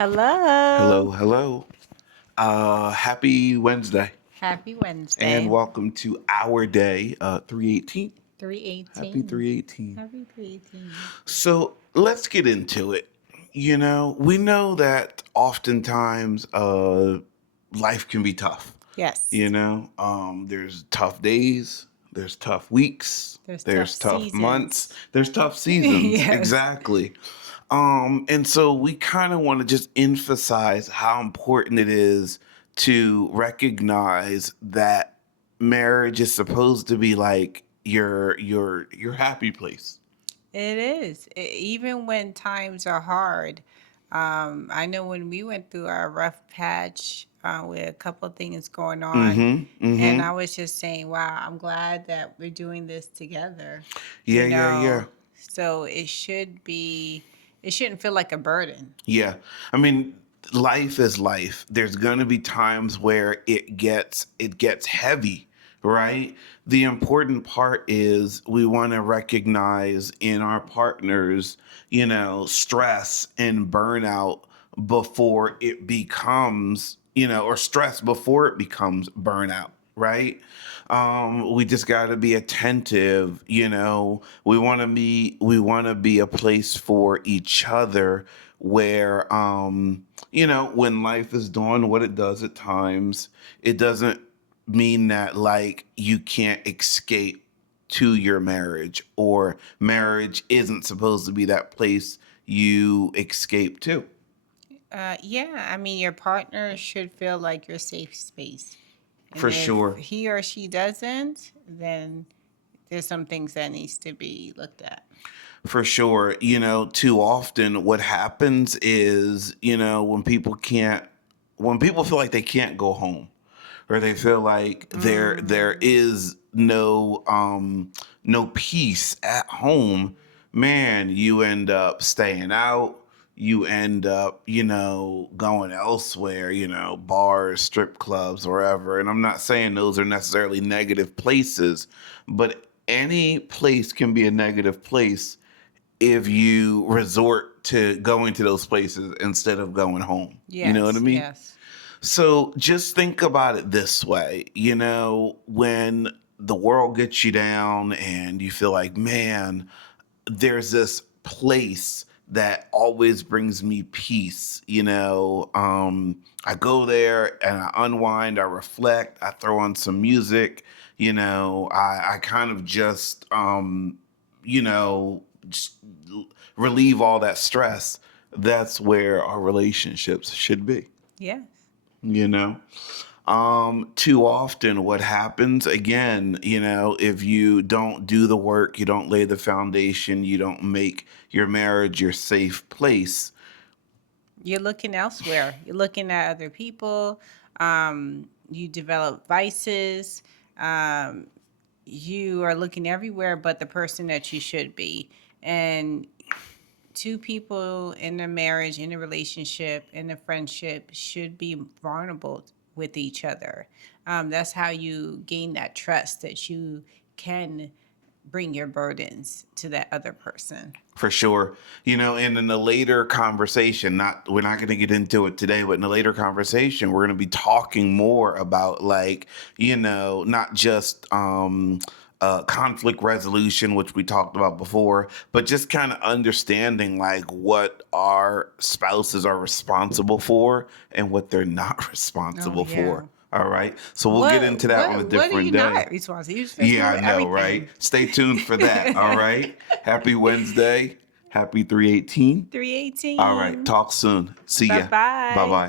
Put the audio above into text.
Hello. Hello, hello. Happy Wednesday, Happy and Wednesday. welcome to our day, 318. Happy 318. 318. Happy 318. So let's get into it. We know that oftentimes life can be tough. Yes. There's tough days, there's tough weeks, There's tough there's tough months, seasons. there's tough seasons. Yes. Exactly. And so we kind of want to just emphasize how important it is to recognize that marriage is supposed to be like your happy place. It is. Even when times are hard. I know when we went through our rough patch with a couple of things going on, Mm-hmm. and Mm-hmm. I was just saying, wow, I'm glad that we're doing this together, Yeah, you yeah, yeah. know. So it shouldn't feel like a burden. Yeah. I mean, life is life. There's going to be times where it gets heavy, right? The important part is we want to recognize in our partners, stress and burnout before it becomes, or stress before it becomes burnout, right? We just got to be attentive. We want to be a place for each other where, when life is doing what it does at times, it doesn't mean that like you can't escape to your marriage, or marriage isn't supposed to be that place you escape to. Yeah, I mean, your partner should feel like your safe space. And For if sure. he or she doesn't, then there's some things that needs to be looked at. For sure. Too often what happens is, when people feel like they can't go home, or they feel like there Mm. is no peace at home, man, you end up staying out. You end up, going elsewhere, bars, strip clubs, wherever. And I'm not saying those are necessarily negative places, but any place can be a negative place if you resort to going to those places instead of going home. You know what I Yes, mean? yes. So just think about it this way. When the world gets you down and you feel like, man, there's this place that always brings me peace. I go there and I unwind, I reflect, I throw on some music. I kind of you know, just relieve all that stress. That's where our relationships should be. Yes. you know Too often what happens again, if you don't do the work, you don't lay the foundation, you don't make your marriage your safe place. You're looking elsewhere. You're looking at other people. You develop vices. Um, you are looking everywhere but the person that you should be. And two people in a marriage, in a relationship, in a friendship should be vulnerable with each other. That's how you gain that trust that you can bring your burdens to that other person. For sure. And in the later conversation, we're not going to get into it today, but in the later conversation, we're going to be talking more about, like, not just conflict resolution, which we talked about before, but just kind of understanding like what our spouses are responsible for and what they're not Oh responsible yeah. for. All right. So we'll get What into that on a what what are different you day. not responsible? You're supposed to Yeah, know I know, right? everything. Stay tuned for that. All right. Happy Wednesday. Happy 318. All right. 318. Talk soon. See Bye ya. Bye bye. bye.